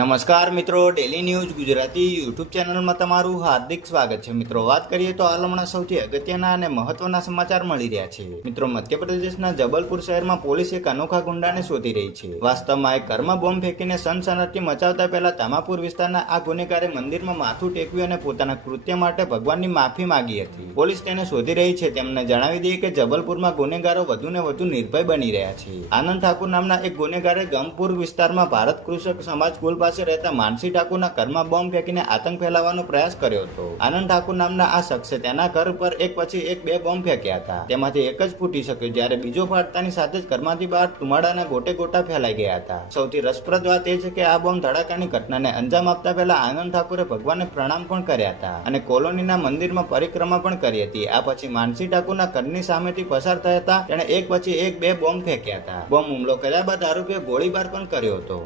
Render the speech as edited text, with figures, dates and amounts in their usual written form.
નમસ્કાર મિત્રો, daily news Gujarati YouTube ચેનલમાં તમારું હાર્દિક સ્વાગત છે. મિત્રો, વાત કરીએ તો હાલ હમણાં સૌથી અગત્યના અને મહત્વના સમાચાર મળી રહ્યા છે. મિત્રો, મધ્યપ્રદેશના જબલપુર શહેરમાં પોલીસ એક અનોખા ગુંડાને શોધી રહી છે. વાસ્તવમાં એક ઘરમાં બોમ્બ ફેંકીને સનસનાટી મચાવતા પહેલા તામાપુર વિસ્તારના આ ગુનેગારે મંદિરમાં માથું ટેકવ્યું અને પોતાના કૃત્ય માટે ભગવાનની માફી માંગી હતી. પોલીસ તેને શોધી રહી છે. તેમને જણાવી દઈએ કે જબલપુરમાં ગુનેગારો વધુને વધુ નિર્ભય બની રહ્યા છે. આનંદ ઠાકુર નામના એક ગુનેગારે ગમપુર વિસ્તારમાં ભારત કૃષક સમાજ સ્કૂલ પાસે રહેતા માનસી ઠાકુરના ઘરમાં બોમ્બ ફેંકીને આતંક ફેલાવવાનો પ્રયાસ કર્યો હતો. આનંદ ઠાકુર નામના આ શખ્સે તેના ઘર પર એક પછી એક 2 બોમ્બ ફેંક્યા હતા. તેમાંથી એક જ ફૂટી શક્યો, જ્યારે બીજો ફાટતાની સાથે જ ઘરમાંથી બહાર ધુમાડાના ગોટે ગોટા ફેલાઈ ગયા હતા. સૌથી રસપ્રદ વાત એ છે કે આ બોમ્બ ધડાકાની ઘટનાને અંજામ આપતા પહેલા આનંદ ઠાકુરે ભગવાનને પ્રણામ પણ કર્યા હતા અને કોલોનીના મંદિરમાં પરિક્રમા પણ કરી હતી. આ પછી માનસી ઠાકુરના ઘરની સામેથી પસાર થયા હતા. તેણે એક પછી એક 2 બોમ્બ ફેંક્યા હતા. બોમ્બ હુમલો કર્યા બાદ આરોપીએ ગોળીબાર પણ કર્યો હતો.